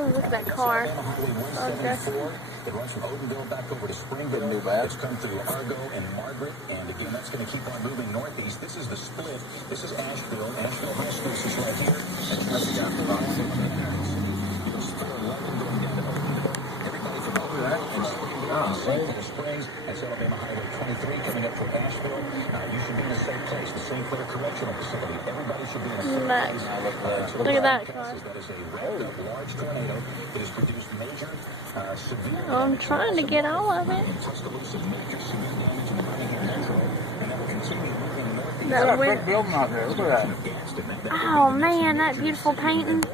Oh, look at that car. Okay. It runs from Odenville back over to Springville. It's come through Argo and Margaret, and again, that's going to keep on moving northeast. This is the split. This is Asheville. Asheville High School is right here. That's down to Boston. You'll spur London going down to Odenville. Everybody from Odenville, Springs, that's Alabama Highway 23 coming up from Asheville. You should be in a safe place. The St. Clair Correctional Facility. Everybody should be in a safe place. Look at that car. That is a ramped-up large tornado that has produced major, severe. I'm trying to get all of it. Got a big building out there. Look at that. Oh man, that beautiful painting.